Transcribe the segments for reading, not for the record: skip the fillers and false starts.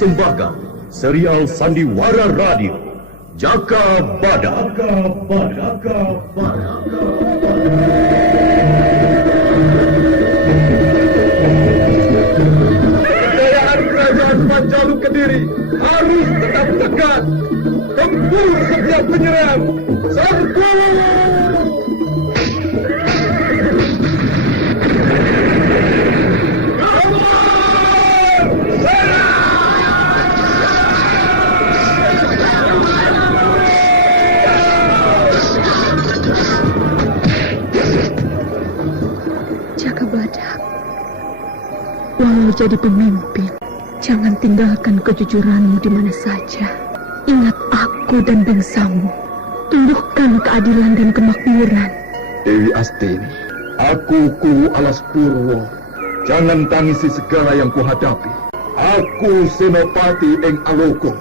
mempersembahkan serial Sandiwara Radio Jaka Badak. Kejayaan Kerajaan Panjalu Kediri harus tetap tegak. Tempur setiap penyerang. Serbu! Jaka Badak, walau jadi pemimpin, jangan tinggalkan kejujuranmu di mana saja. Ingat aku dan bangsamu. Tundukkan keadilan dan kemakmuran. Dewi Astini, aku Kuwu Alas Purwo. Jangan tangisi segala yang kuhadapi. Aku Senopati Eng Aloko.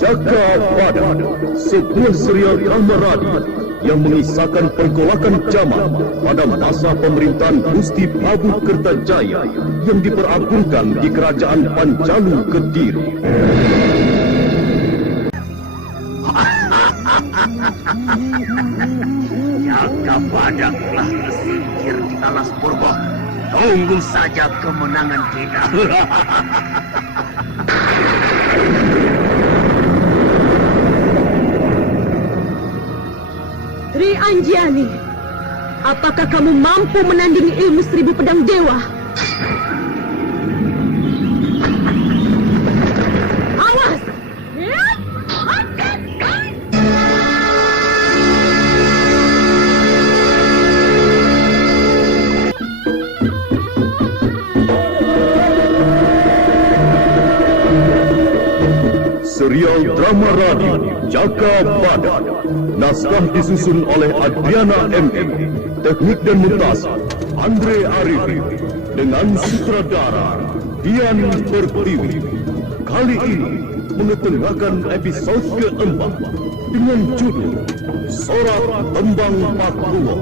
Jaka Badak, sebuah serial drama radio yang mengisahkan pergolakan zaman pada masa pemerintahan Gusti Prabu Kertajaya yang diperagungkan di Kerajaan Panjalu Kediri. Jaka Badak telah tersingkir di Alas Purwo. Tunggu saja kemenangan kita. Tri Anjani, apakah kamu mampu menandingi ilmu 1000 pedang dewa? Awas! Serial drama radio Jaka Badak. Naskah disusun oleh Adriana M.M. Teknik dan montase Andre Arifin. Dengan sutradara Dian Pertiwi. Kali ini mengetengahkan episode keempat dengan judul Sorak Tembang Pakluo.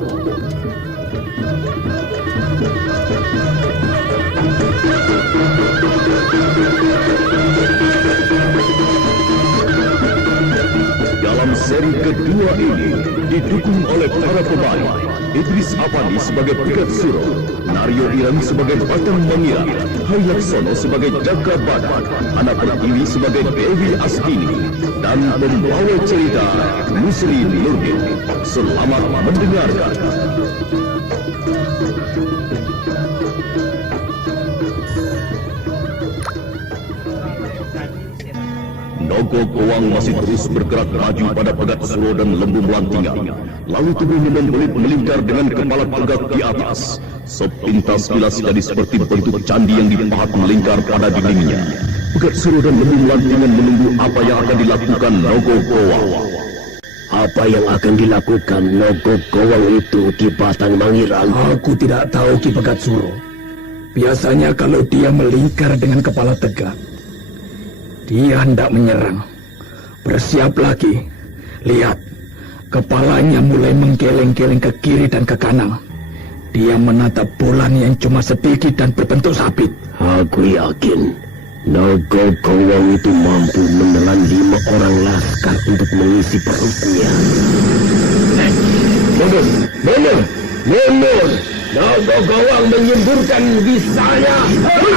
Dalam seri kedua ini didukung oleh para pemain Idris Avandi sebagai Pegat Suro, Naryo Irang sebagai Batang Mangira, Hai Laksono sebagai Jaka Badak, Ana Pertiwi sebagai Dewi Astini, dan pembawa cerita Musri Nurdin. Selamat mendengarkan. Nogo Gowang masih terus bergerak maju pada Pegat Suro dan Lembu Melantingan. Lalu tubuhnya membelit melingkar dengan kepala tegak di atas. Sepintas kilas jadi seperti bentuk candi yang dipahat melingkar pada dindingnya. Pegat Suro dan Lembu Melantingan menunggu apa yang akan dilakukan Nogo Gowang. Apa yang akan dilakukan Nogo Gowang itu di Batang Mangiran? Aku tidak tahu, Ki Pegat Suro. Biasanya kalau dia melingkar dengan kepala tegak, dia hendak menyerang. Bersiap lagi. Lihat, kepalanya mulai menggeleng-geleng ke kiri dan ke kanan. Dia menatap bulan yang cuma sedikit dan berbentuk sabit. Aku yakin Nogo Gowang itu mampu menelan 5 orang laskar untuk mengisi perutnya. Mundur! Nogo Gowang menyemburkan bisanya. Mundur!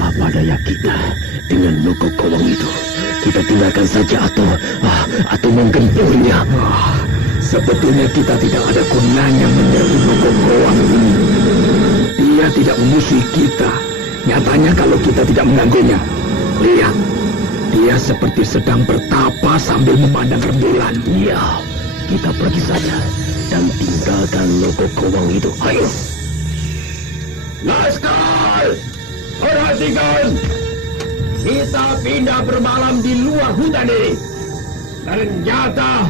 Apa daya kita dengan Nogo Gowang itu? Kita tinggalkan saja atau menggempurnya. Sebetulnya kita tidak ada gunanya menyerbu Nogo Gowang ini. Dia tidak memusuhi kita. Nyatanya kalau kita tidak mengganggunya. Lihat, dia seperti sedang bertapa sambil memandang rembulan. Iya, kita pergi saja dan tinggalkan Nogo Gowang itu. Ayo. Laskar, perhatikan. Kita pindah bermalam di luar hutan ini. Ternyata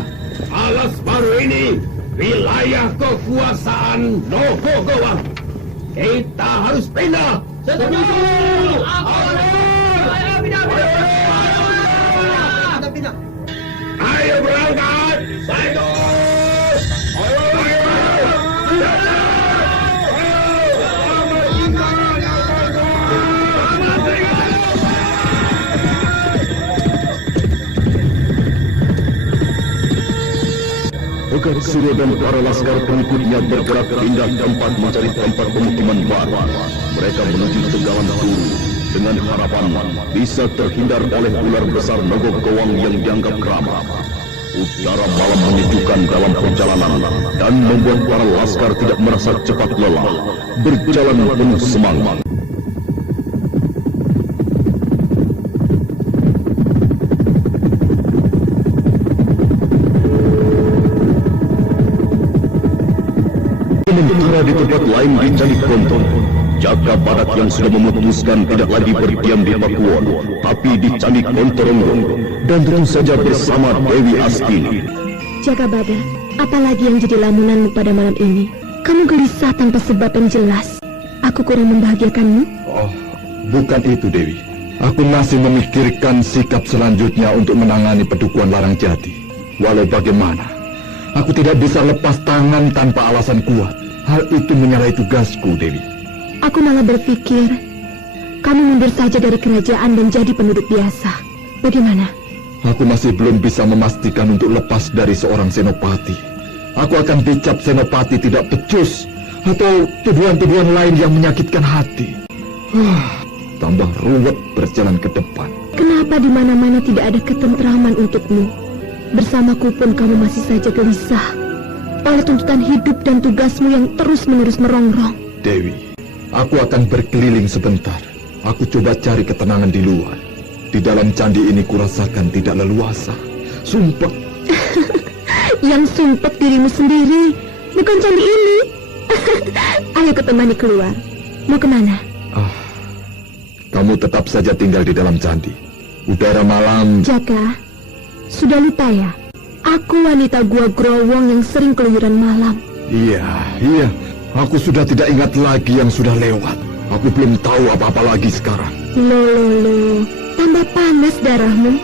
Alas Baru ini wilayah kekuasaan Nogo Gowang. Kita harus pindah. Setuju. Ayo berangkat. Satu. Pagatsuro dan para laskar pengikutnya bergerak pindah tempat mencari tempat pemukiman baru. Mereka menuju Tegalan Hulu dengan harapan bisa terhindar oleh ular besar Nogogowang yang dianggap ramah. Udara malam menyejukkan dalam perjalanan dan membuat para laskar tidak merasa cepat lelah, berjalan penuh semangat. Sementara di tempat lain di Candi Kontong, Jaka Badak yang sudah memutuskan tidak lagi berdiam di Pakuwon, tapi di Candi Kontoronggo, dan tentu saja bersama Dewi Astini. Jaka Badak, apalagi yang jadi lamunanmu pada malam ini? Kamu gelisah tanpa sebab yang jelas. Aku kurang membahagiakanmu? Oh, bukan itu, Dewi. Aku masih memikirkan sikap selanjutnya untuk menangani Pedukuhan Larang Jati. Walau bagaimana, aku tidak bisa lepas tangan tanpa alasan kuat. Hal itu menyalahi tugasku, Dewi. Aku malah berpikir, kamu mundur saja dari kerajaan dan jadi penduduk biasa. Bagaimana? Aku masih belum bisa memastikan untuk lepas dari seorang senopati. Aku akan dicap senopati tidak becus, atau tuduhan-tuduhan lain yang menyakitkan hati. Tambah ruwet berjalan ke depan. Kenapa di mana-mana tidak ada ketentraman untukmu? Bersamaku pun kamu masih saja gelisah oleh tuntutan hidup dan tugasmu yang terus-menerus merongrong. Dewi, aku akan berkeliling sebentar. Aku coba cari ketenangan di luar. Di dalam candi ini kurasakan tidak leluasa. Sumpah. Yang sumpah dirimu sendiri, bukan candi ini. Ayo kutemani keluar. Mau kemana? Kamu tetap saja tinggal di dalam candi. Udara malam... Jaka, sudah lupa ya? Aku wanita Gua Growong yang sering keluyuran malam. Iya. Aku sudah tidak ingat lagi yang sudah lewat. Aku belum tahu apa-apa lagi sekarang. Loh. Tambah panas darahmu.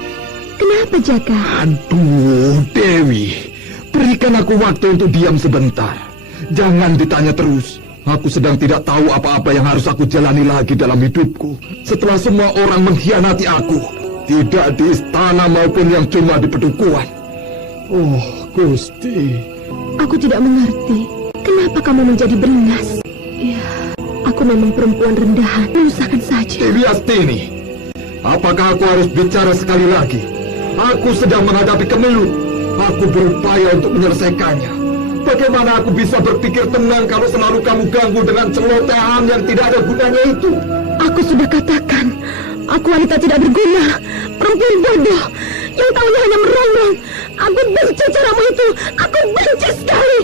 Kenapa, Jaka? Aduh, Dewi. Berikan aku waktu untuk diam sebentar. Jangan ditanya terus. Aku sedang tidak tahu apa-apa yang harus aku jalani lagi dalam hidupku. Setelah semua orang mengkhianati aku. Tidak di istana maupun yang cuma di Pedukuhan. Oh, Gusti. Aku tidak mengerti. Kenapa kamu menjadi beringas? Ya, aku memang perempuan rendahan. Menyusahkan saja. Dewi Astini, apakah aku harus bicara sekali lagi? Aku sedang menghadapi kemelut. Aku berupaya untuk menyelesaikannya. Bagaimana aku bisa berpikir tenang kalau selalu kamu ganggu dengan celotehan yang tidak ada gunanya itu? Aku sudah katakan, aku wanita tidak berguna, perempuan bodoh, yang tahunya hanya merongrong. Aku benci caramu itu, aku benci sekali.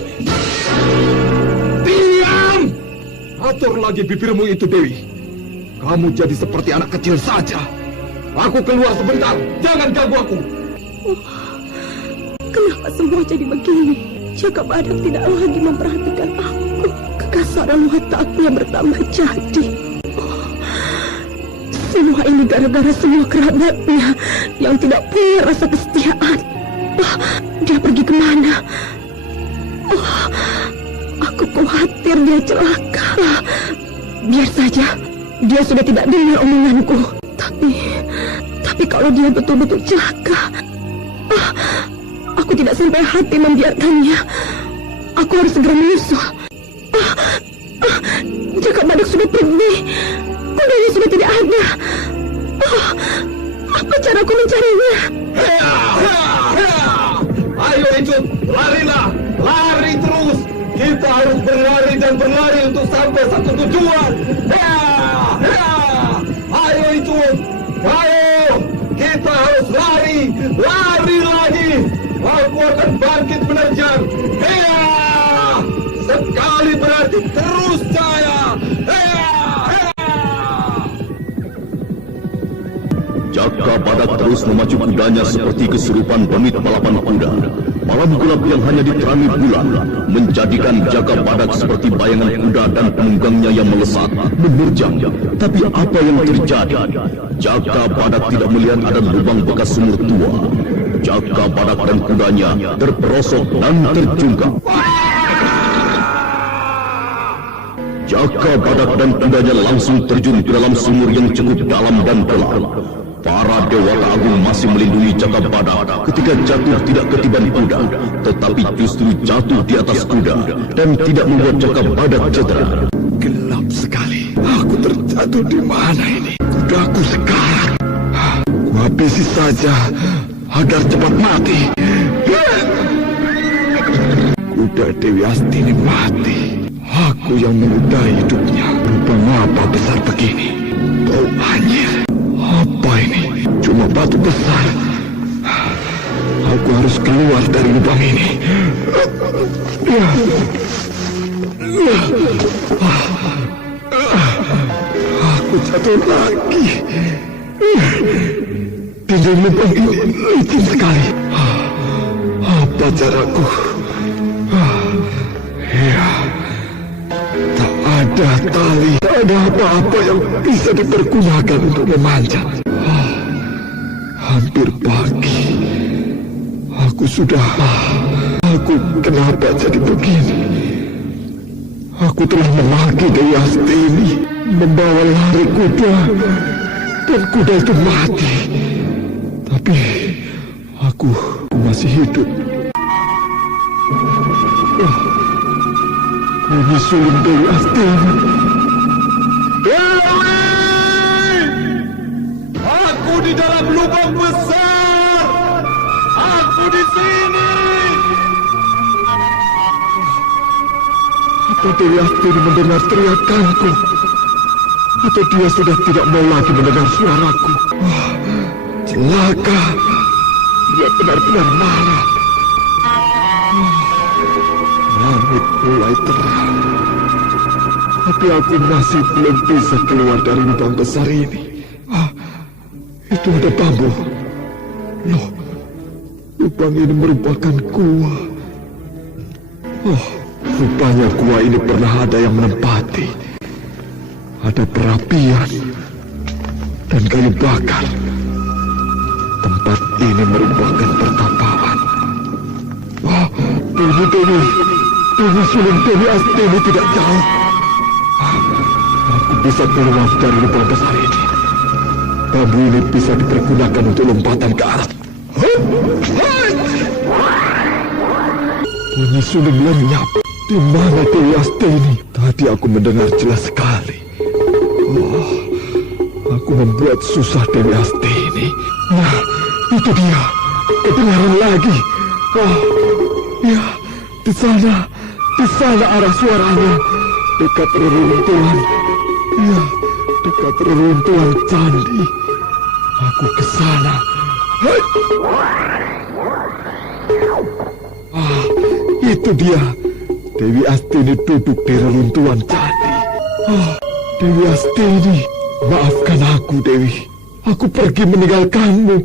Diam! Atur lagi bibirmu itu, Dewi. Kamu jadi seperti anak kecil saja. Aku keluar sebentar, jangan ganggu aku. Kenapa semua jadi begini? Jaka Badak tidak lagi memperhatikan aku. Kekasaran watakku yang bertambah jadi. Semua ini gara-gara semua kerabatnya yang tidak punya rasa kesetiaan. Dia pergi kemana? Aku khawatir dia celaka. Biar saja, dia sudah tidak dengar omonganku. Tapi kalau dia betul-betul celaka, aku tidak sampai hati membiarkannya. Aku harus segera menyusul. Jaka Badak sudah pergi. Kudanya sudah tidak ada. Apa caraku mencarinya? Ayo Icut, larilah, lari terus. Kita harus berlari dan berlari untuk sampai satu tujuan. Ayo Icut, ayo, kita harus lari, lari lagi. Aku akan bangkit menerjang. Sekali berarti terus jaya. Jaka Badak terus memacu kudanya seperti kesurupan demit balapan kuda. Malam gelap yang hanya diterangi bulan menjadikan Jaka Badak seperti bayangan kuda dan penunggangnya yang melesat, menerjang. Tapi apa yang terjadi? Jaka Badak tidak melihat ada lubang bekas sumur tua. Jaka Badak dan kudanya terperosok dan terjungkang. Jaka Badak dan kudanya langsung terjun ke dalam sumur yang cukup dalam dan gelap. Para Dewata Agung masih melindungi Jaka Badak ketika jatuh tidak ketiban kuda, tetapi justru jatuh di atas kuda dan tidak membuat Jaka Badak cedera. Gelap sekali. Aku terjatuh di mana ini? Kudaku sekarang. Ku habisi saja agar cepat mati. Kuda Dewi Astini mati. Aku yang menudai hidupnya. Rupa apa besar begini? Bau anyir. Apa ini? Cuma batu besar. Aku harus keluar dari lubang ini. Aku jatuh lagi. Dinding lubang ini licin sekali. Apa caraku? Ya, tak ada tali, tak ada apa-apa yang bisa dipergunakan untuk memanjat. Hampir pagi. Aku kenapa jadi begini? Aku telah memaki Dewi Astini, membawa lari kuda, dan kuda itu mati. Tapi aku masih hidup. Ini sulung Dewi Astini. Dewi! Aku di dalam lubang besar. Aku di sini. Apa Dewi Astini mendengar teriakanku? Atau dia sudah tidak mau lagi mendengar suaraku? Wah, celaka. Dia benar-benar marah. Langit mulai terang. Tapi aku masih belum bisa keluar dari lubang besar ini. Itu ada bambu. Loh, lubang ini merupakan gua. Oh, rupanya gua ini pernah ada yang menempati. Ada perapian dan kayu bakar. Tempat ini merupakan pertapawan. Oh, Dewi sulung Dewi Astini tidak jauh. Aku bisa keluar dari lubang besar ini. Bambu ini bisa dipergunakan untuk lompatan ke atas. Bunyi suling lenyap. Di mana Dewi Astini? Tadi aku mendengar jelas sekali. Oh, aku membuat susah Dewi Astini. Nah, itu dia. Kedengaran lagi. Oh, ya, di sana arah suaranya. Dekat reruntuhan. Ya, dekat reruntuhan candi. Aku ke sana. Itu dia. Dewi Astini duduk di reruntuhan candi. Oh, Dewi Astini, maafkan aku, Dewi. Aku pergi meninggalkanmu.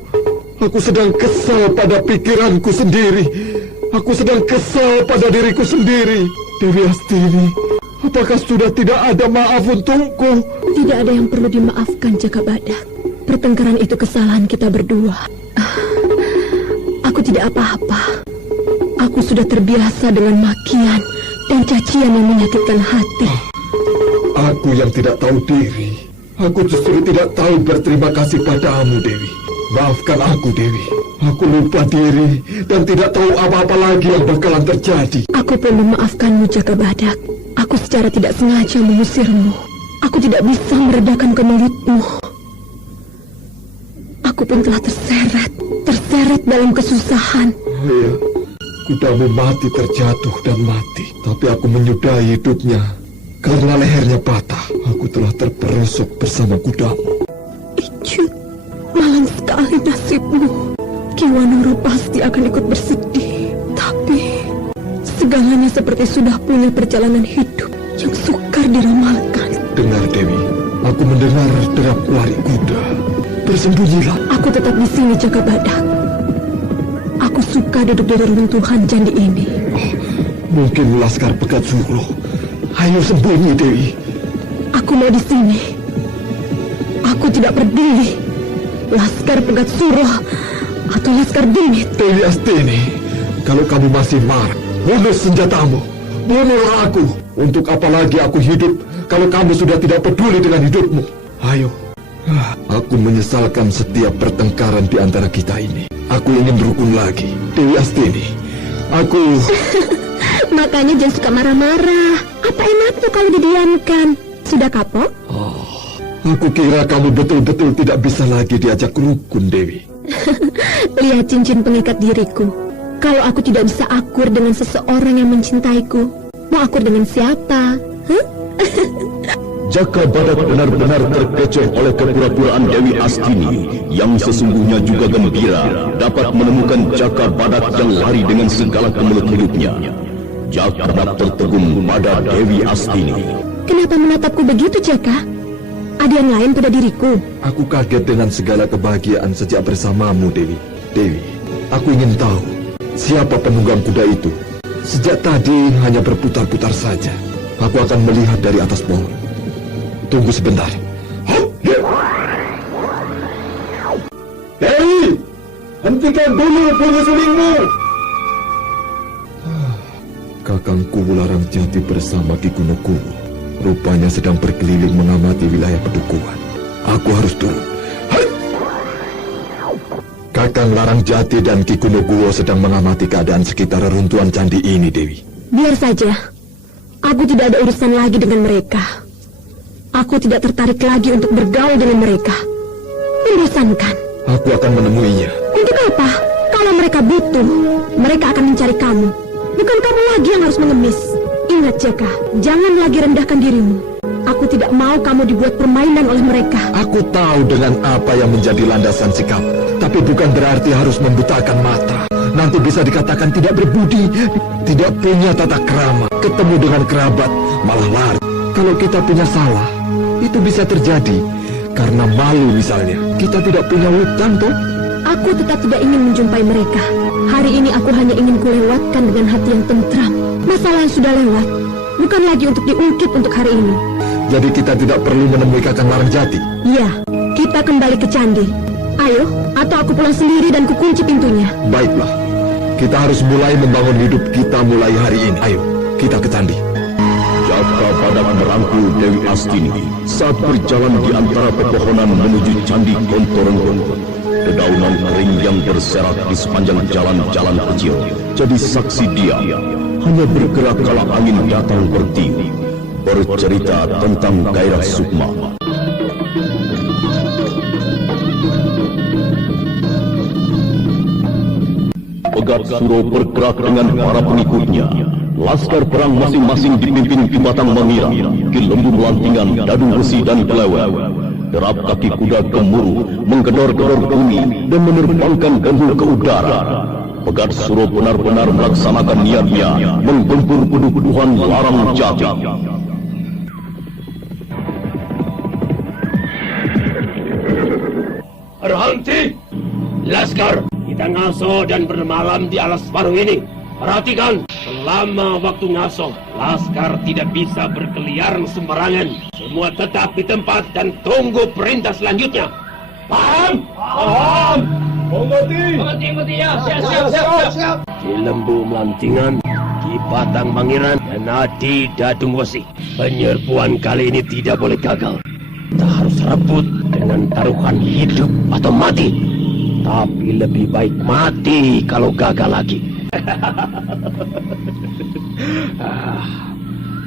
Aku sedang kesal pada pikiranku sendiri. Aku sedang kesal pada diriku sendiri. Dewi Astini, apakah sudah tidak ada maaf untukku? Tidak ada yang perlu dimaafkan, Jaka Badak. Pertengkaran itu kesalahan kita berdua. Aku tidak apa-apa. Aku sudah terbiasa dengan makian dan cacian yang menyakitkan hati. Aku yang tidak tahu diri. Aku justru tidak tahu berterima kasih padamu, Dewi. Maafkan aku, Dewi. Aku lupa diri dan tidak tahu apa-apa lagi yang bakalan terjadi. Aku pun memaafkanmu, Jaka Badak. Aku secara tidak sengaja mengusirmu. Aku tidak bisa meredakan kemelutmu. Aku pun telah terseret dalam kesusahan. Oh iya, kudamu mati terjatuh dan mati. Tapi aku menyudahi hidupnya. Karena lehernya patah, aku telah terperosok bersama kudamu. Icut, malang sekali nasibmu. Ki Wanoro pasti akan ikut bersedih. Tapi segalanya seperti sudah punya perjalanan hidup yang sukar diramalkan. Dengar, Dewi, aku mendengar derap lari kuda. Bersembunyilah. Aku tetap di sini, Jaka Badak. Aku Aku suka duduk di reruntuhan candi ini. Mungkin Laskar Pegat Suro. Ayo sembunyi, Dewi. Aku mau di sini. Aku tidak peduli Laskar Pegat Suro atau Laskar Dingit. Dewi Astini, kalau kamu masih marah, bunuh senjatamu. Bunuhlah aku. Untuk apa lagi aku hidup kalau kamu sudah tidak peduli dengan hidupmu? Ayo. Aku menyesalkan setiap pertengkaran di antara kita ini. Aku ingin rukun lagi. Dewi Astini, aku... Makanya jangan suka marah-marah. Apa enaknya kalau didiamkan? Sudah kapok? Aku kira kamu betul-betul tidak bisa lagi diajak rukun, Dewi. Lihat cincin pengikat diriku. Kalau aku tidak bisa akur dengan seseorang yang mencintaiku, mau akur dengan siapa? Jaka Badak benar-benar terkecoh oleh kepura-puraan Dewi Astini yang sesungguhnya juga gembira dapat menemukan Jaka Badak yang lari dengan segala kemelut hidupnya. Jaka Badak tertegun pada Dewi Astini. Kenapa menatapku begitu, Jaka? Ada yang lain pada diriku? Aku kaget dengan segala kebahagiaan sejak bersamamu, Dewi. Dewi, aku ingin tahu siapa penunggang kuda itu. Sejak tadi hanya berputar-putar saja. Aku akan melihat dari atas pohon. Tunggu sebentar. Dewi, hentikan dulu bunyi sulingmu. Kakangku Wularang Jati bersama Ki Kunokuwo rupanya sedang berkeliling mengamati wilayah pedukuhan. Aku harus turun. Kakang Larang Jati dan Ki Kunokuwo sedang mengamati keadaan sekitar reruntuhan candi ini, Dewi. Biar saja. Aku tidak ada urusan lagi dengan mereka. Aku tidak tertarik lagi untuk bergaul dengan mereka. Membosankan. Aku akan menemuinya. Untuk apa? Kalau mereka butuh, mereka akan mencari kamu. Bukan kamu lagi yang harus mengemis. Ingat, Jaka, jangan lagi rendahkan dirimu. Aku tidak mau kamu dibuat permainan oleh mereka. Aku tahu dengan apa yang menjadi landasan sikap, tapi bukan berarti harus membutakan mata. Nanti bisa dikatakan tidak berbudi, tidak punya tata krama, ketemu dengan kerabat, malah lari. Kalau kita punya salah, itu bisa terjadi karena malu misalnya. Kita tidak punya hutang, toh? Aku tetap tidak ingin menjumpai mereka. Hari ini aku hanya ingin kulewatkan dengan hati yang tentram. Masalah yang sudah lewat, bukan lagi untuk diungkit untuk hari ini. Jadi kita tidak perlu menemui Kakang Larang Jati? Iya, kita kembali ke candi. Ayo, atau aku pulang sendiri dan kukunci pintunya. Baiklah, kita harus mulai membangun hidup kita mulai hari ini. Ayo, kita ke candi. Jaka Badak merangkul Dewi Astini saat berjalan di antara pepohonan menuju Candi Kontorenggon. Dedaunan kering yang berserak di sepanjang jalan-jalan kecil jadi saksi dia hanya bergerak kala angin datang bertiup, bercerita tentang gairah sukma. Pegat Suro bergerak dengan para pengikutnya. Laskar perang masing-masing dipimpin Ki Batang Mangira, Ki Lembu Melantingan, Dadu Besi dan Keleweng. Derap kaki kuda gemuruh, menggedor-gedor bumi dan menerbangkan gandul ke udara. Pegat Suro benar-benar melaksanakan niatnya menggempur pedukuhan Larang Jati. Berhenti! Laskar, kita ngaso dan bermalam di alas paruh ini. Perhatikan, selama waktu ngaso, Laskar tidak bisa berkeliaran sembarangan. Semua tetap di tempat dan tunggu perintah selanjutnya. Paham? Paham! Mengerti ya. Siap. Ki Lembu Melantingan, Ki Batang Mangiran, dan Adi Dadung Wesi. Penyerbuan kali ini tidak boleh gagal. Kita harus rebut dengan taruhan hidup atau mati. Tapi lebih baik mati kalau gagal lagi.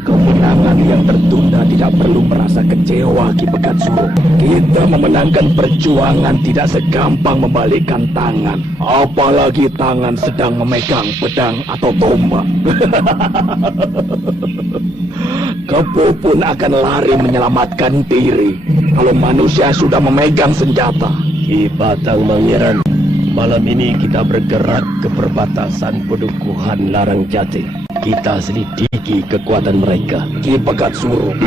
Kemenangan yang tertunda tidak perlu merasa kecewa, Ki Pegat Suro. Kita memenangkan perjuangan tidak segampang membalikkan tangan, apalagi tangan sedang memegang pedang atau tombak. Kepo pun akan lari menyelamatkan diri kalau manusia sudah memegang senjata. Ki Batang Mangiran, malam ini kita bergerak ke perbatasan pedukuhan Larang Jati. Kita selidiki kekuatan mereka. Ki Pegat Suro,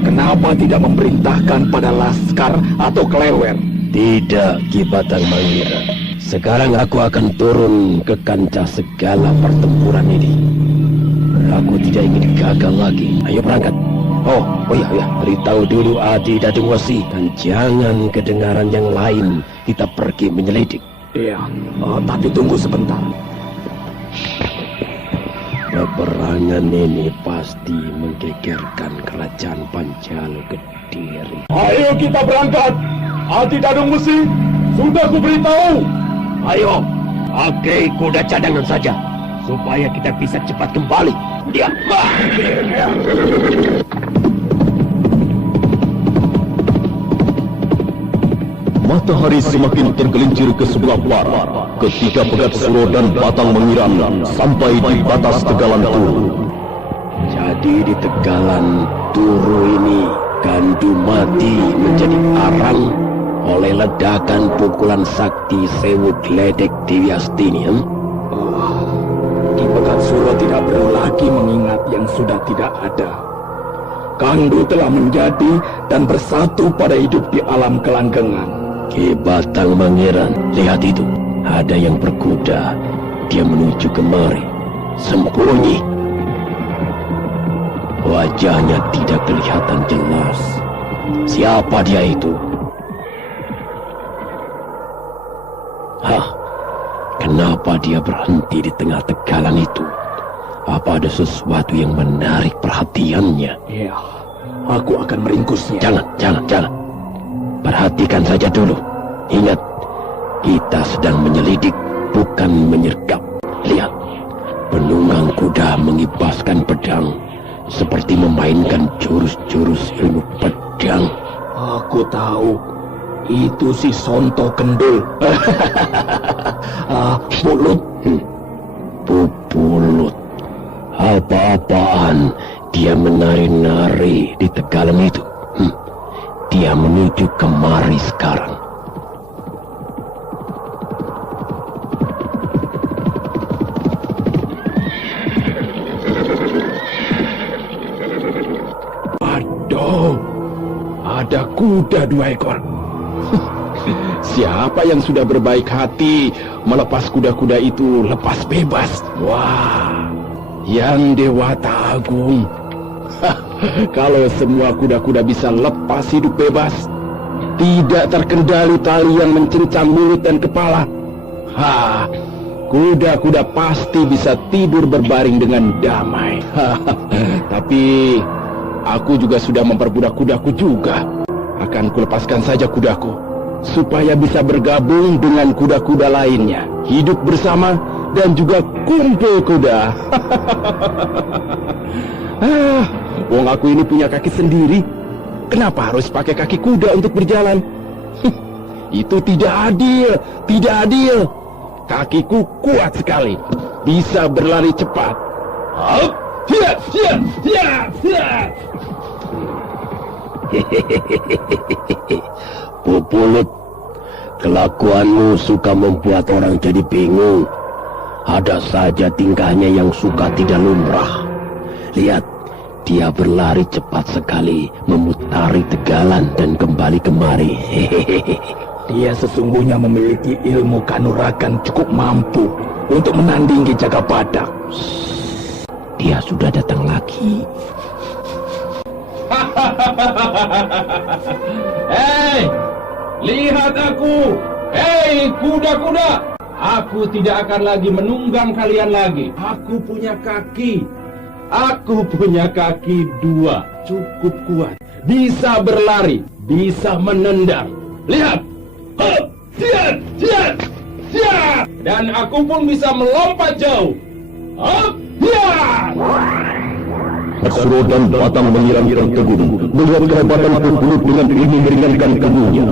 kenapa tidak memerintahkan pada Laskar atau Keleweng? Tidak, Ki Batang Mangiran. Sekarang aku akan turun ke kancah segala pertempuran ini. Aku tidak ingin gagal lagi. Ayo berangkat. Oh ya, beritahu dulu Adi Dadung Wesi, dan jangan kedengaran yang lain. Kita pergi menyelidik. Iya, tapi tunggu sebentar. Peperangan ini pasti menggegerkan kerajaan Panjalu Kediri. Ayo kita berangkat. Adi Dadung Wesi, sudah kuberitahu. Ayo, pakai kuda cadangan saja, supaya kita bisa cepat kembali. Dia. Matahari semakin tergelincir ke sebelah barat ketika Pegatsuro dan Batang Mengiran sampai di batas Tegalan Turu. Jadi di Tegalan Turu ini Gandu mati menjadi arang oleh ledakan pukulan sakti Sewu Gledek Dewi Astini. Ki Pegatsuro tidak perlu lagi mengingat yang sudah tidak ada. Gandu telah menjadi dan bersatu pada hidup di alam kelanggengan. Ki Batang Mengiran, lihat itu. Ada yang berkuda. Dia menuju kemari. Sembunyi. Wajahnya tidak kelihatan jelas. Siapa dia itu? Kenapa dia berhenti di tengah tegalan itu? Apa ada sesuatu yang menarik perhatiannya? Iya, aku akan meringkusnya. Jangan. Perhatikan saja dulu. Ingat, kita sedang menyelidik, bukan menyergap. Lihat, penunggang kuda mengibaskan pedang, seperti memainkan jurus-jurus ilmu pedang. Aku tahu, itu si Sonto Kendul. Pulut. Pupulut. Apa-apaan dia menari-nari di tegalan itu? Dia menuju kemari sekarang. Aduh, ada kuda 2 ekor. Siapa yang sudah berbaik hati melepas kuda-kuda itu lepas bebas? Wah, yang Dewata Agung. Kalau semua kuda-kuda bisa lepas hidup bebas, tidak terkendali tali yang mencincang mulut dan kepala, kuda-kuda pasti bisa tidur berbaring dengan damai. Tapi aku juga sudah memperbudak kudaku juga. Akan kulepaskan saja kudaku, supaya bisa bergabung dengan kuda-kuda lainnya, hidup bersama dan juga kumpul kuda. Wong aku ini punya kaki sendiri. Kenapa harus pakai kaki kuda untuk berjalan? Itu tidak adil. Kakiku kuat sekali, bisa berlari cepat. Pupulut, kelakuanmu suka membuat orang jadi bingung. Ada saja tingkahnya yang suka tidak lumrah. Lihat, dia berlari cepat sekali, memutari tegalan dan kembali kemari. Dia sesungguhnya memiliki ilmu kanuragan cukup mampu untuk menandingi Jagabadak. Dia sudah datang lagi. Hei, lihat aku. Hei, kuda-kuda. Aku tidak akan lagi menunggang kalian lagi. Aku punya kaki. Aku punya kaki 2, cukup kuat. Bisa berlari, bisa menendang. Lihat. Dan aku pun bisa melompat jauh. Pegatsuro dan Batang Mengiran tertegun melihat kehebatan Pupulut dengan ilmu meringankan tubuhnya.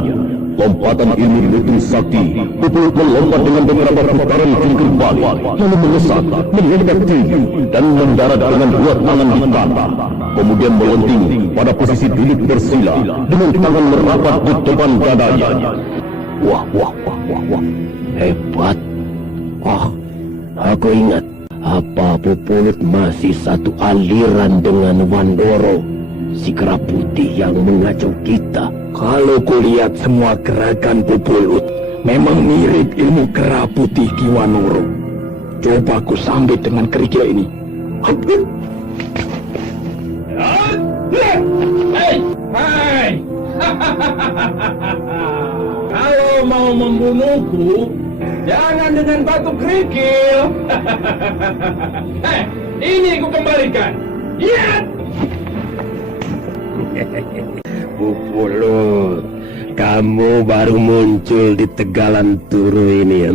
Lompatan ilmu lutung sakti, Pupulut melompat dengan beberapa putaran jungkir balik, lalu melesat, menghadap tinggi, dan mendarat dengan 2 tangan di tanah. Kemudian melenting pada posisi duduk bersila dengan tangan merapat di depan dadanya. Wah. Hebat. Aku ingat. Apa Pupulut masih satu aliran dengan Wandoro, si kera putih yang mengacau kita? Kalau kulihat semua gerakan Pupulut, memang mirip ilmu kera putih Kiwanoro. Coba aku sambit dengan kerikil ini. Hai! Kalau mau membunuhku, jangan dengan batu kerikil. Ini ku kembalikan. Lihat! Pupulut, kamu baru muncul di Tegalan Turu ini,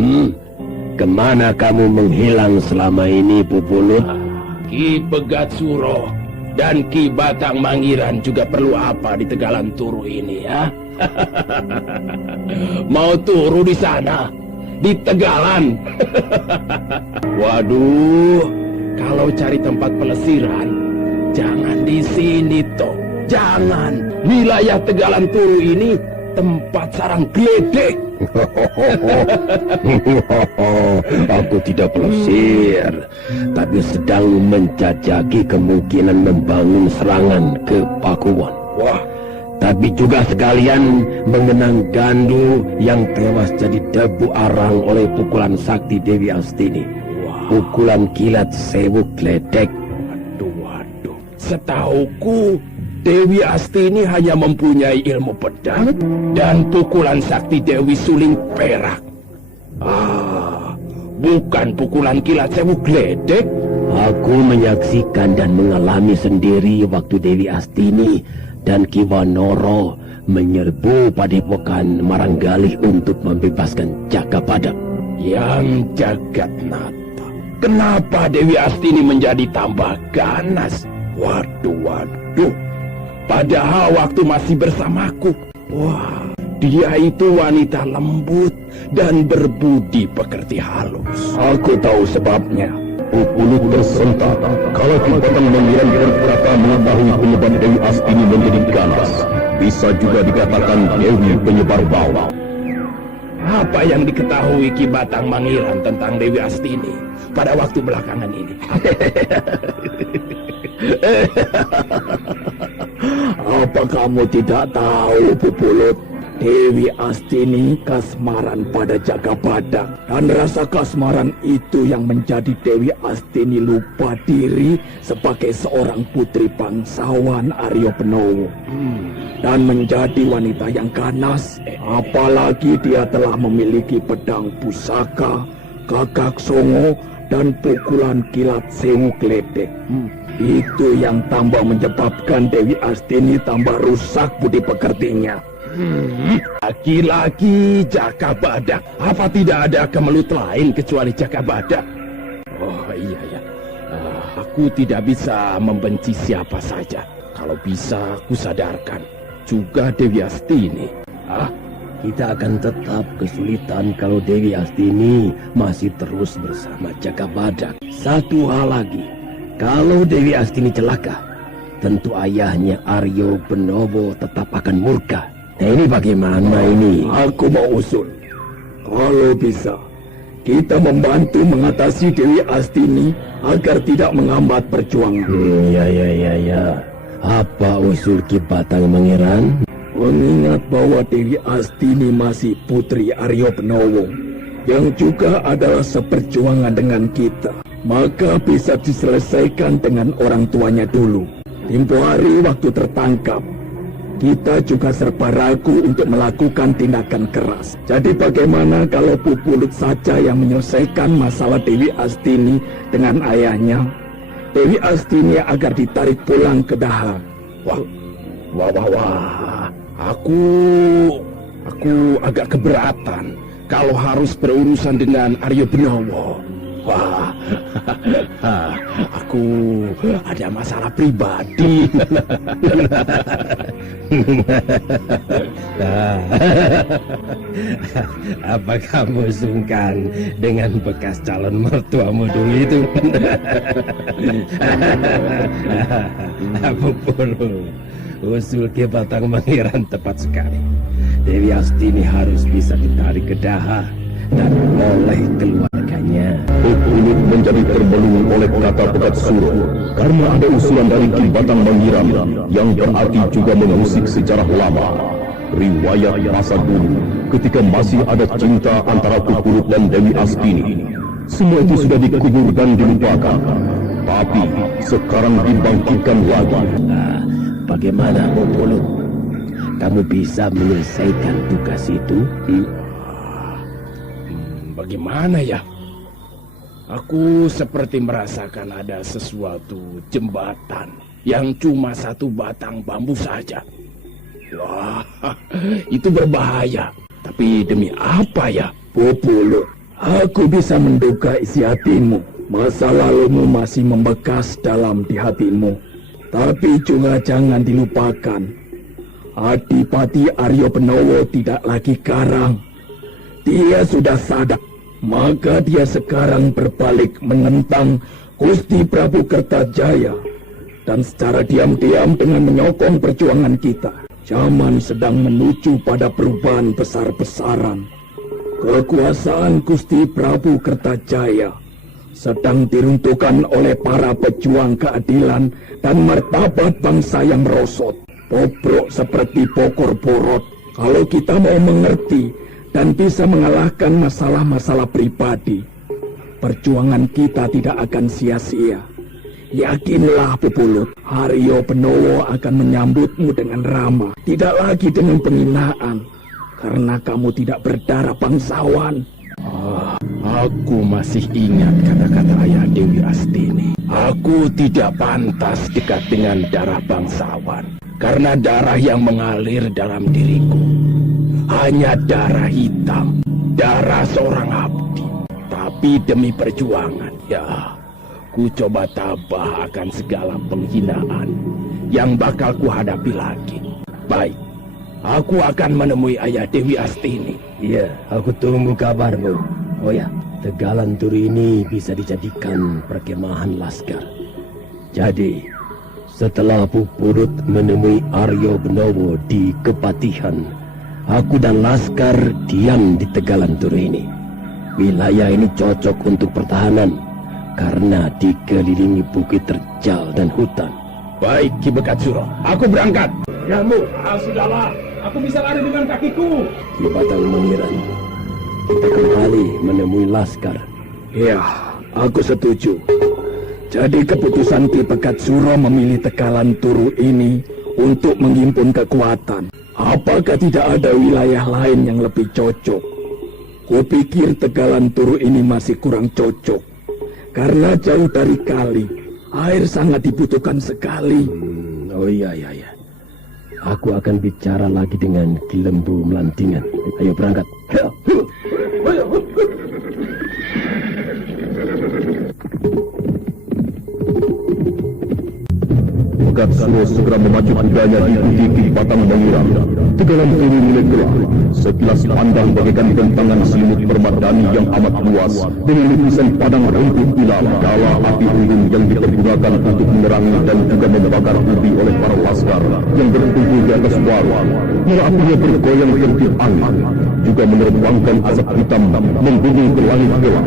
Kemana kamu menghilang selama ini, Pupulut? Ki Pegat Suro dan Ki Batang Mangiran juga perlu apa di Tegalan Turu ini, ya? Mau turu di sana, di Tegalan? Waduh, kalau cari tempat pelesiran, jangan di sini, toh. Jangan. Wilayah Tegalan Turu ini tempat sarang geledek. Aku tidak pelesir, tapi sedang menjajaki kemungkinan membangun serangan ke Pakuwon. Wah, tapi juga sekalian mengenang Gandu yang tewas jadi debu arang oleh pukulan sakti Dewi Astini. Pukulan kilat sewu geledek. Waduh. Setauku, Dewi Astini hanya mempunyai ilmu pedang dan pukulan sakti Dewi Suling perak. Bukan pukulan kilat sewu geledek. Aku menyaksikan dan mengalami sendiri waktu Dewi Astini dan Kiwanoro menyerbu padepokan Maranggalih untuk membebaskan Jaka Badak. Yang Jagatnata, kenapa Dewi Astini menjadi tambah ganas? Waduh. Padahal waktu masih bersamaku, wah, dia itu wanita lembut dan berbudi pekerti halus. Aku tahu sebabnya. Pupulut tersentak kalau Ki Batang Mangiran berkata mengetahui penyebab Dewi Astini menjadi ganas. Bisa juga dikatakan Dewi penyebar bau. Apa yang diketahui Ki Batang Mangiran tentang Dewi Astini pada waktu belakangan ini? Apa kamu tidak tahu, Pupulut? Dewi Astini kasmaran pada Jaka Badak, dan rasa kasmaran itu yang menjadi Dewi Astini lupa diri sebagai seorang putri bangsawan Aryo Benowo dan menjadi wanita yang ganas. Apalagi dia telah memiliki pedang pusaka, gagak songo, dan pukulan kilat sewu geledek. Itu yang tambah menyebabkan Dewi Astini tambah rusak budi pekertinya. Laki-laki Jaka Badak. Apa tidak ada kemelut lain kecuali Jaka Badak? Oh iya. Aku tidak bisa membenci siapa saja. Kalau bisa aku sadarkan juga Dewi Astini. Kita akan tetap kesulitan kalau Dewi Astini masih terus bersama Jaka Badak. Satu hal lagi, kalau Dewi Astini celaka, tentu ayahnya Aryo Benowo tetap akan murka. Nah, ini bagaimana ini? Aku mau usul, kalau bisa kita membantu mengatasi Dewi Astini agar tidak menghambat perjuangan. Ya. Apa usul Ki Batang Mangiran? Mengingat bahwa Dewi Astini masih putri Aryo Benowo, yang juga adalah seperjuangan dengan kita, maka bisa diselesaikan dengan orang tuanya dulu. Tempo hari waktu tertangkap, kita juga serba ragu untuk melakukan tindakan keras. Jadi bagaimana kalau Pupulut saja yang menyelesaikan masalah Dewi Astini dengan ayahnya? Dewi Astini agar ditarik pulang ke Daha. Wah. Aku agak keberatan kalau harus berurusan dengan Aryo Benowo. Wah, aku ada masalah pribadi. Apa kamu sungkan dengan bekas calon mertuamu dulu itu? Pupulut, usul Ki Batang Mangiran tepat sekali. Dewi Astini harus bisa ditarik ke Daha dan oleh keluarganya. Pupulut menjadi terbelung oleh kata Pegat Suro karena ada usulan dari Ki Batang Mangiran yang berarti juga mengusik sejarah lama, riwayat masa dulu ketika masih ada cinta antara Pupulut dan Dewi Astini, semua itu sudah dikubur dan dilupakan. Tapi sekarang dibangkitkan lagi. Nah, bagaimana Pupulut? Kamu bisa menyelesaikan tugas itu? Bagaimana ya? Aku seperti merasakan ada sesuatu jembatan yang cuma satu batang bambu saja. Wah, itu berbahaya. Tapi demi apa ya? Pupulut, aku bisa menduga isi hatimu. Masa lalumu masih membekas dalam di hatimu. Tapi juga jangan dilupakan. Adipati Aryo Benowo tidak lagi garang. Dia sudah sadar. Maka dia sekarang berbalik menentang Gusti Prabu Kertajaya. Dan secara diam-diam dengan menyokong perjuangan kita. Zaman sedang menuju pada perubahan besar-besaran. Kekuasaan Gusti Prabu Kertajaya sedang diruntuhkan oleh para pejuang keadilan dan martabat bangsa yang merosot. Bobrok seperti Bokor Borot. Kalau kita mau mengerti dan bisa mengalahkan masalah-masalah pribadi, perjuangan kita tidak akan sia-sia. Yakinlah Pupulut, Aryo Benowo akan menyambutmu dengan ramah, tidak lagi dengan penghinaan, karena kamu tidak berdarah bangsawan. Aku masih ingat kata-kata ayah Dewi Astini. Aku tidak pantas dekat dengan darah bangsawan, karena darah yang mengalir dalam diriku hanya darah hitam, darah seorang abdi. Tapi demi perjuangan, ya, ku coba tabah akan segala penghinaan yang bakal ku hadapi lagi. Baik, aku akan menemui ayah Dewi Astini. Iya, aku tunggu kabarmu. Oh ya, Tegalan Turu ini bisa dijadikan perkemahan laskar. Jadi, setelah Pupulut menemui Aryo Benowo di Kepatihan, aku dan laskar diam di Tegalan Turu ini. Wilayah ini cocok untuk pertahanan karena dikelilingi bukit terjal dan hutan. Baik, Ki Bekatsuro, aku berangkat. Yamu, sudahlah, aku bisa lari dengan kakiku. Ki Batang Mangiran, kita kembali menemui laskar. Ya, aku setuju. Jadi keputusan Ki Bekatsuro memilih Tegalan Turu ini untuk menghimpun kekuatan. Apakah tidak ada wilayah lain yang lebih cocok? Kupikir Tegalan Turu ini masih kurang cocok. Karena jauh dari kali, air sangat dibutuhkan sekali. Oh iya. Aku akan bicara lagi dengan Ki Lembu Melantingan. Ayo berangkat. Bekatsuro segera memacu kudanya diikuti Ki Batang Mangiran. Tegalan Turu mulai gerak. Sekilas pandang bagaikan bentangan selimut permadani yang amat luas dengan lukisan padang rumput ilalang. Kala api unggun yang dipergunakan untuk menerangi dan juga membakar ubi oleh para laskar yang berkumpul di atas waru. Nyala apinya bergoyang tertiup angin, juga menerbangkan asap hitam membumbung ke langit gelap.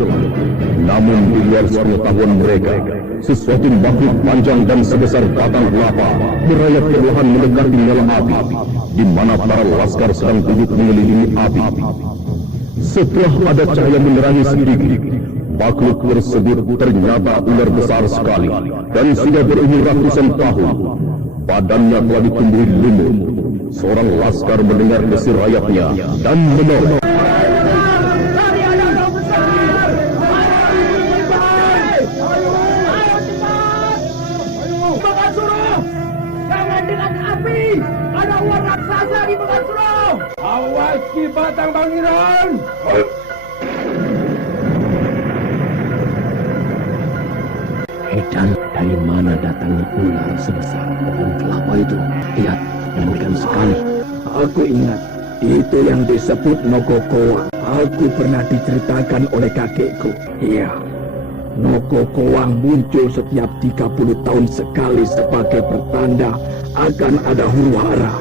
Namun di luar pengetahuan mereka, sesuatu makhluk panjang dan sebesar batang kelapa merayap perlahan mendekati nyala api, di mana para laskar sedang duduk mengelilingi api. Setelah ada cahaya menerangi sedikit, makhluk tersebut ternyata ular besar sekali dan sudah berumur ratusan tahun. Badannya telah ditumbuhi lumut. Seorang laskar mendengar desir rayapnya dan menoleh. Awas Ki Batang Mangiran! Edan, dari mana datangnya ular sebesar pohon kelapa itu? Lihat, mengerikan sekali. Aku ingat, itu yang disebut Nogokowa. Aku pernah diceritakan oleh kakekku. Iya, Nogokowang muncul setiap 30 tahun sekali sebagai pertanda akan ada huru hara.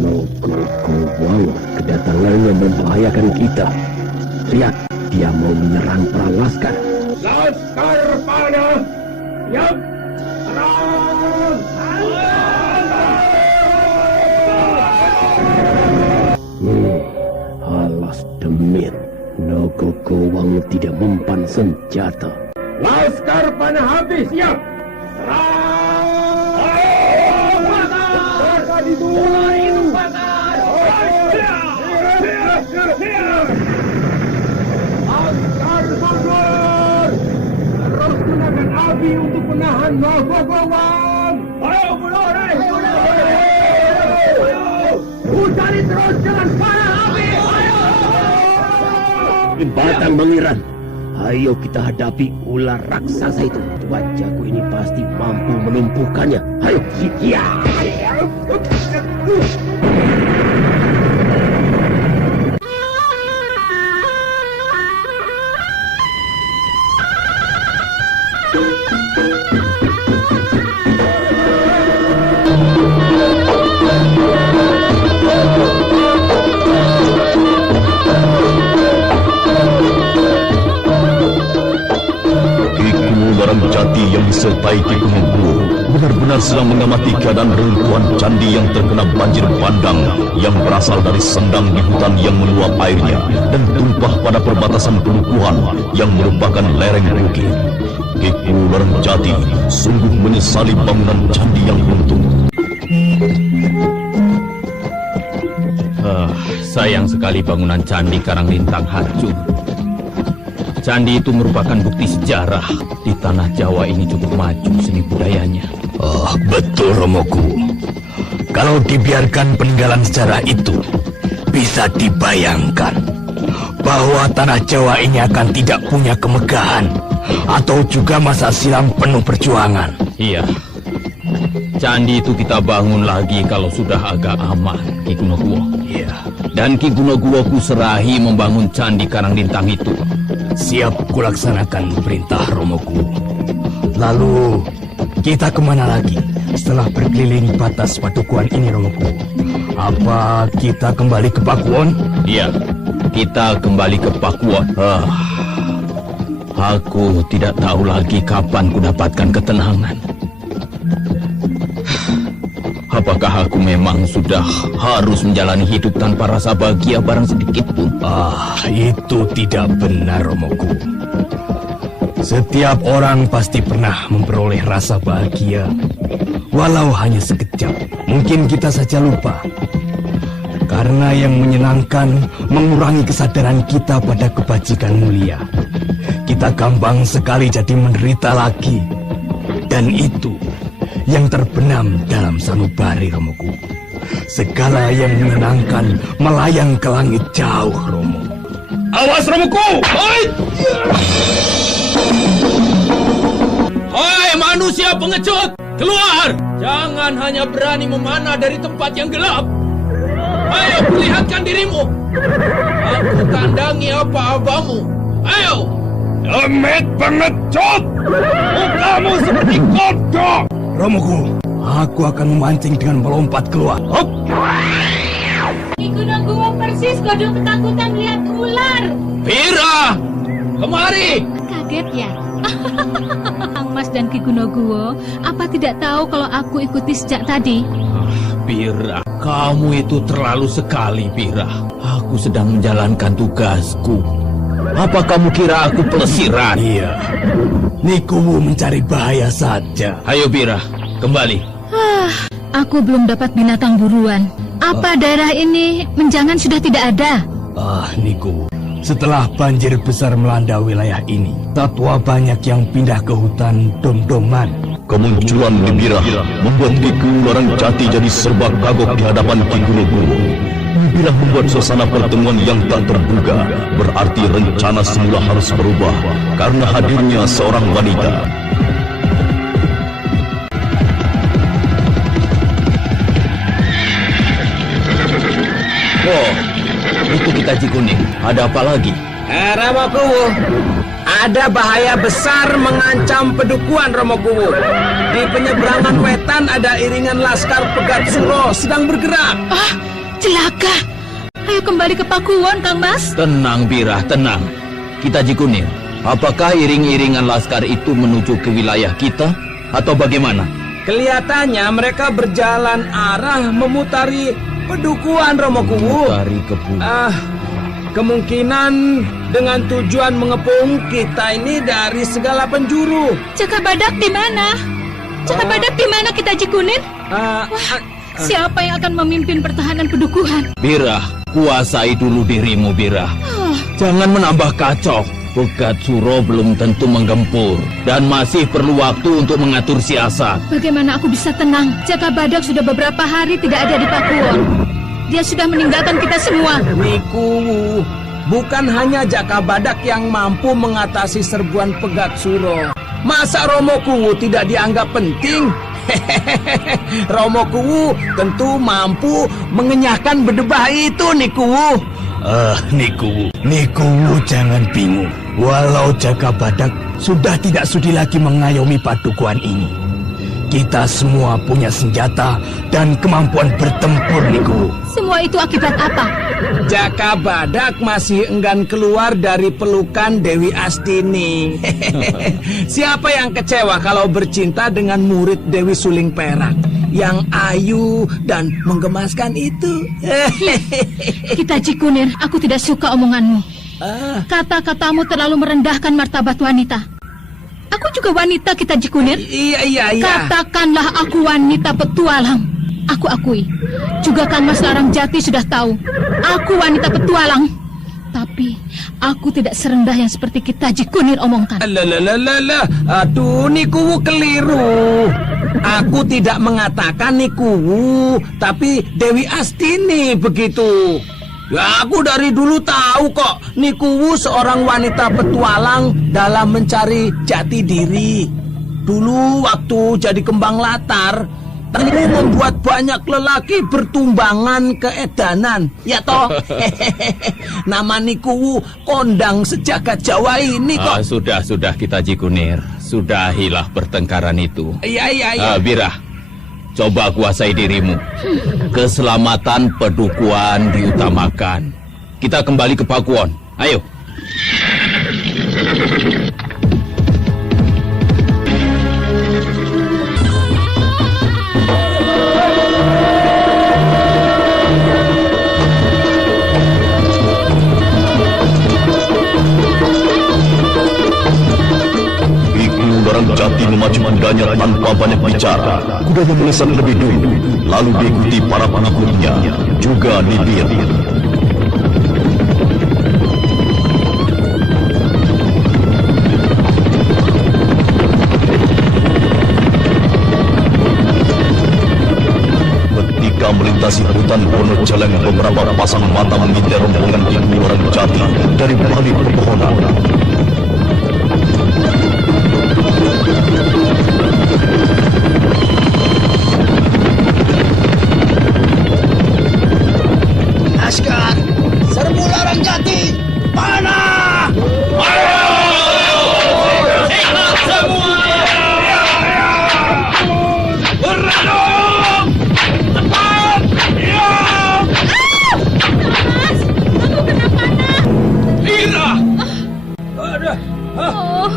Nogokowang, kedatangannya membahayakan kita. Lihat, dia mau menyerang para laskar. Laskar panah! Siap! Serang! Demit, Nogogowang tidak mempan senjata. Laskar panah habis siap. Laskar mundur. Terus gunakan api untuk menahan Nogogowang. Ayo mundur, cari terus jangan panah api. Batang Mangiran, ayo kita hadapi ular raksasa itu. Wajahku ini pasti mampu melumpuhkannya. Ayo, ya. Jati yang disertai Ki Gunung Guo benar-benar sedang mengamati keadaan reruntuhan candi yang terkena banjir bandang yang berasal dari sendang di hutan yang meluap airnya dan tumpah pada perbatasan pedukuhan yang merupakan lereng bukit. Ki Gunung Jati sungguh menyesali bangunan candi yang runtuh. Sayang sekali bangunan candi Karanglintang hancur. Candi itu merupakan bukti sejarah. Di tanah Jawa ini cukup maju seni budayanya. Oh, betul Romoku. Kalau dibiarkan peninggalan sejarah itu, bisa dibayangkan bahwa tanah Jawa ini akan tidak punya kemegahan atau juga masa silam penuh perjuangan. Iya. Candi itu kita bangun lagi kalau sudah agak aman, Ki Gunoguwo. Iya. Dan Ki Gunoguwo ku serahi membangun Candi Karanglintang itu. Siap kulaksanakan perintah Romoku. Lalu kita kemana lagi setelah berkeliling batas padukuhan ini, Romoku? Apa kita kembali ke Pakuwon? Iya, kita kembali ke Pakuwon. Aku tidak tahu lagi kapan ku dapatkan ketenangan. Apakah aku memang sudah harus menjalani hidup tanpa rasa bahagia barang sedikit pun? Itu tidak benar, Romoku. Setiap orang pasti pernah memperoleh rasa bahagia, walau hanya sekejap. Mungkin kita saja lupa. Karena yang menyenangkan mengurangi kesadaran kita pada kebajikan mulia. Kita gampang sekali jadi menderita lagi. Dan itu yang terbenam dalam sanubari, Romoku. Segala yang menyenangkan melayang ke langit jauh, Romo. Awas, Romoku! Hai manusia pengecut! Keluar! Jangan hanya berani memanah dari tempat yang gelap. Ayo, perlihatkan dirimu. Aku tandangi apa-apamu. Ayo! Demit pengecut! Mukamu seperti kodok! Romoku, aku akan memancing dengan melompat keluar. Hop! Ki Gunoguwo persis kodok ketakutan melihat ular. Pira! Kemari! Kaget ya? Kang Mas dan Ki Gunoguwo, apa tidak tahu kalau aku ikuti sejak tadi? Pira, kamu itu terlalu sekali, Pira. Aku sedang menjalankan tugasku. Apa kamu kira aku pelesiran? Iya, Nikuwu mencari bahaya saja. Ayo, Pira, kembali. Aku belum dapat binatang buruan. Apa daerah ini menjangan sudah tidak ada? Nikuwu, setelah banjir besar melanda wilayah ini, satwa banyak yang pindah ke hutan Domdoman. Kemunculan Bibirah membuat Ki Gunung Jati jadi serba kagok di hadapan Ki Gunoguwo. Bibirah membuat suasana pertemuan yang tak terduga. Berarti rencana semula harus berubah karena hadirnya seorang wanita. Oh, itu kita Cikuning. Ada apa lagi? Romoguwo, ada bahaya besar mengancam pedukuhan Romoguwo. Di penyeberangan wetan ada iringan laskar Pegat Suro sedang bergerak. Celaka. Ayo kembali ke Pakuwon, Kang Mas. Tenang, Pira, tenang. Kita Cikuning. Apakah iring-iringan laskar itu menuju ke wilayah kita atau bagaimana? Kelihatannya mereka berjalan arah memutari pedukuhan Romoguwo. Memutari kebun. Kemungkinan dengan tujuan mengepung kita ini dari segala penjuru. Caka Badak di mana? Caka Badak di mana kita Cikunir? Siapa yang akan memimpin pertahanan pedukuhan? Birah, kuasai dulu dirimu, Birah. Jangan menambah kacau. Pegat Suro belum tentu menggempur dan masih perlu waktu untuk mengatur siasat. Bagaimana aku bisa tenang? Caka Badak sudah beberapa hari tidak ada di Pakuwon. Dia sudah meninggalkan kita semua. Nikuwu, bukan hanya Jaka Badak yang mampu mengatasi serbuan Pegat Suro. Masa Romo Kuwu tidak dianggap penting? Romo Kuwu tentu mampu mengenyahkan berdebah itu, Nikuwu. Nikuwu jangan bingung. Walau Jaka Badak sudah tidak sudi lagi mengayomi padukuhan ini, kita semua punya senjata dan kemampuan bertempur, Nikuwu. Semua itu akibat apa? Jaka Badak masih enggan keluar dari pelukan Dewi Astini. Siapa yang kecewa kalau bercinta dengan murid Dewi Suling Perak yang ayu dan menggemaskan itu? Kita Cikunir, aku tidak suka omonganmu. Kata-katamu terlalu merendahkan martabat wanita. Aku juga wanita, kita Cikunir. Iya. Katakanlah aku wanita petualang. Aku akui. Juga Kang Mas Larang Jati sudah tahu. Aku wanita petualang. Tapi aku tidak serendah yang seperti kita Cikunir omongkan. Aduh, Nikuwu keliru. Aku tidak mengatakan Nikuwu, tapi Dewi Astini begitu. Ya, aku dari dulu tahu kok Nikuwu seorang wanita petualang dalam mencari jati diri. Dulu waktu jadi kembang latar, Nikuwu membuat banyak lelaki bertumbangan keedanan. Ya toh? Nama Nikuwu kondang sejagat Jawa ini kok. Sudah kita Cikunir. Sudahilah pertengkaran itu. Iya. Birah, coba kuasai dirimu. Keselamatan pedukuhan diutamakan. Kita kembali ke Pakuwon. Ayo. Larang Jati memacu kudanya tanpa banyak bicara. Kudanya melesat lebih dulu, lalu diikuti para pengikutnya, juga Nibir. Ketika melintasi hutan Wonoceleng, beberapa pasang mata mengintai rombongan Ibu Larang Jati dari balik pepohonan. Laskar, serbu Larang Jati, panah! Ayo! Ingat semua! Beradung! Tepat! Ya! Mas, aku kena panah. Lira! Oh,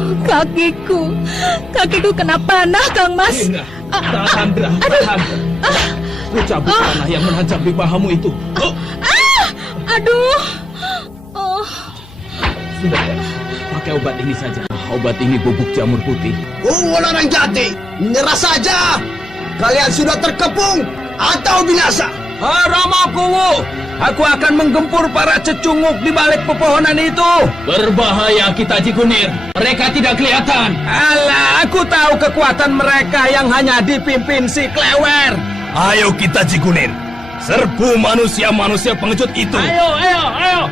kakiku kena panah, Kang Mas. Tahan, Dra, tahan. Ku cabut panah yang menancap di pahamu itu. Aduh. Sudah, pakai obat ini saja. Obat ini bubuk jamur putih. Larang Jati, menyerah saja. Kalian sudah terkepung atau binasa. Romo Kuwu, aku akan menggempur para cecunguk di balik pepohonan itu. Berbahaya kita Cikunir. Mereka tidak kelihatan. Alah, aku tahu kekuatan mereka yang hanya dipimpin si Klewer. Ayo kita Cikunir, serbu manusia-manusia pengecut itu. Ayo.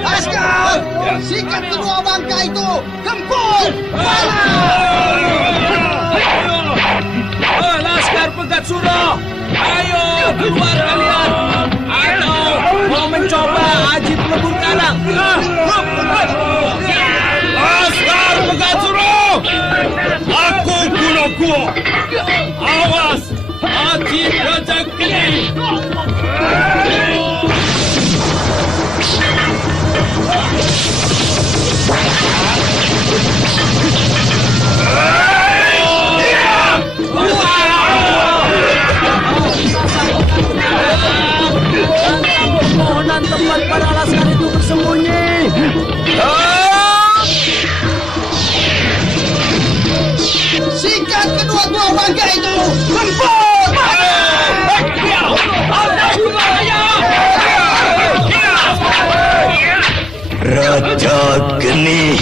Laskar, sikat kedua bangka itu, gempur! Laskar Pegat Suro, ayo keluar kalian. Ayo, mau mencoba ajib lebur kalang. Laskar Pegat Suro, aku Gunoguwo. Awas, ajib Raja Geni. Raja Geni.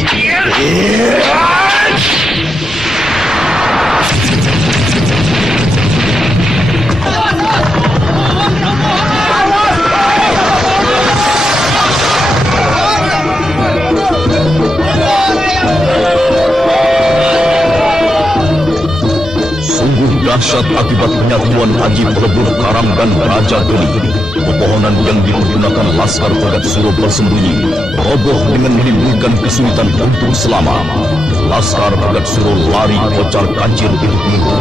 Dahsyat akibat penyatuan Haji Pelebur Karang dan Raja Geni. Pepohonan yang digunakan Laskar Pegat Suro bersembunyi roboh dengan menimbulkan kesulitan untuk selamat. Laskar Pegat Suro lari kocar kacir itu minggu.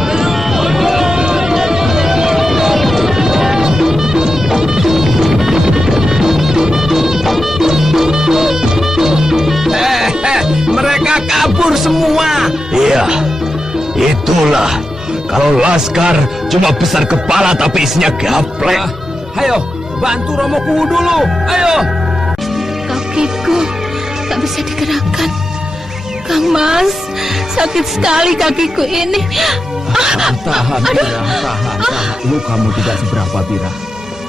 Mereka kabur semua. Iya, itulah. Kalau Laskar cuma besar kepala tapi isinya gaplek. Ayo, bantu Romo Kuwu dulu. Ayo. Kakiku tak bisa digerakkan. Kang Mas, sakit sekali kakiku ini. Tahan, Bira, tahan. Lukamu tidak seberapa, Bira.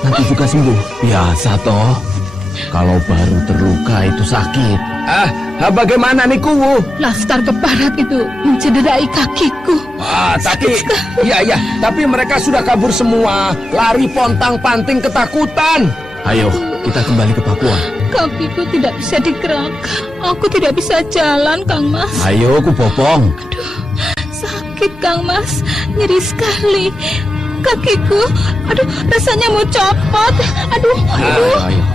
Nanti juga sembuh. Biasa toh. Kalau baru terluka itu sakit. Bagaimana nih Kuwu? Laskar Keparat itu mencederai kakiku. Tapi mereka sudah kabur semua. Lari pontang-panting ketakutan. Ayo, kita kembali ke Pakuan. Kakiku tidak bisa digerakkan. Aku tidak bisa jalan, Kang Mas. Ayo, Kupopong. Aduh, sakit Kang Mas. Nyeri sekali. Kakiku, aduh, rasanya mau copot. Aduh.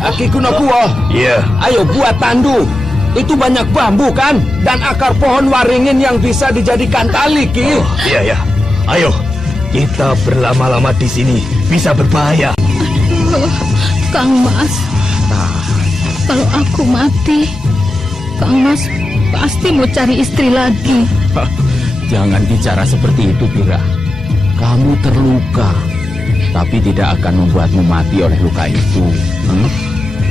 Kakiku Nokuwo. Iya. Ayo buat tandu. Itu banyak bambu kan? Dan akar pohon waringin yang bisa dijadikan tali, Ki. Iya. Ayo, kita berlama-lama di sini bisa berbahaya. Aduh, Kang Mas. Kalau aku mati, Kang Mas pasti mau cari istri lagi. Jangan bicara seperti itu, Bira. Kamu terluka, tapi tidak akan membuatmu mati oleh luka itu.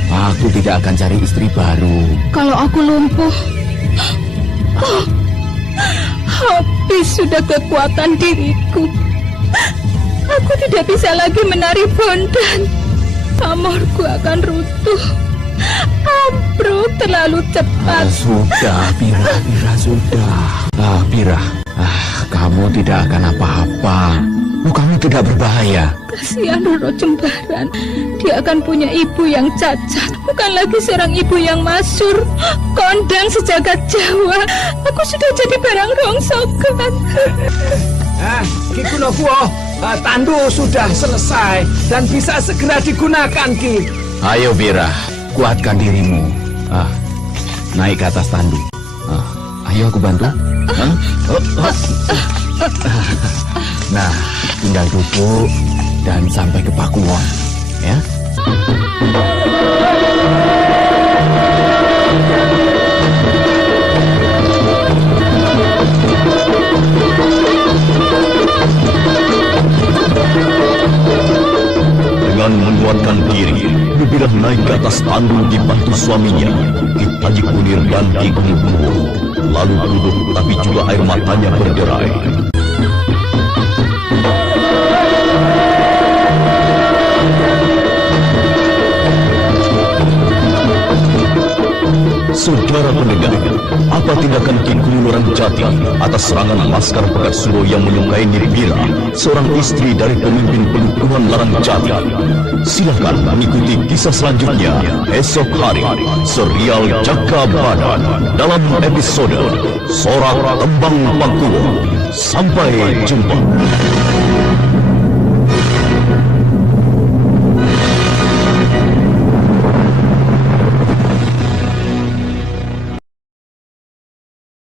Aku tidak akan cari istri baru. Kalau aku lumpuh, habis sudah kekuatan diriku. Aku tidak bisa lagi menari bondan. Pamorku akan runtuh. Ambruk terlalu cepat. Sudah, Bira, sudah. Bira, kamu tidak akan apa-apa. Kamu tidak berbahaya. Kasihan Roro Jembaran. Dia akan punya ibu yang cacat. Bukan lagi seorang ibu yang masyhur, kondang sejagat Jawa. Aku sudah jadi barang rongsokan. Ki Kunokuwo, tandu sudah selesai dan bisa segera digunakan, Ki. Ayo Bira, kuatkan dirimu. Naik ke atas tandu. Ayo aku bantu. Nah, tinggal duduk dan sampai ke Pakuwon, ya. Dengan menguatkan diri, Bibirah naik ke atas tandu dibantu suaminya, Ki Haji Kunir dan Ki Kuwu. Lalu duduk, tapi juga air matanya berderai. Saudara pendengar, apa tindakan Ki Kuwu Rangjati atas serangan Laskar Pegat Suro yang menyukai Niribira, seorang istri dari pemimpin Pelukuhan Larangjati? Silakan mengikuti kisah selanjutnya esok hari, serial Jaka Badan dalam episode Sorak Tembang Pakuwon. Sampai jumpa.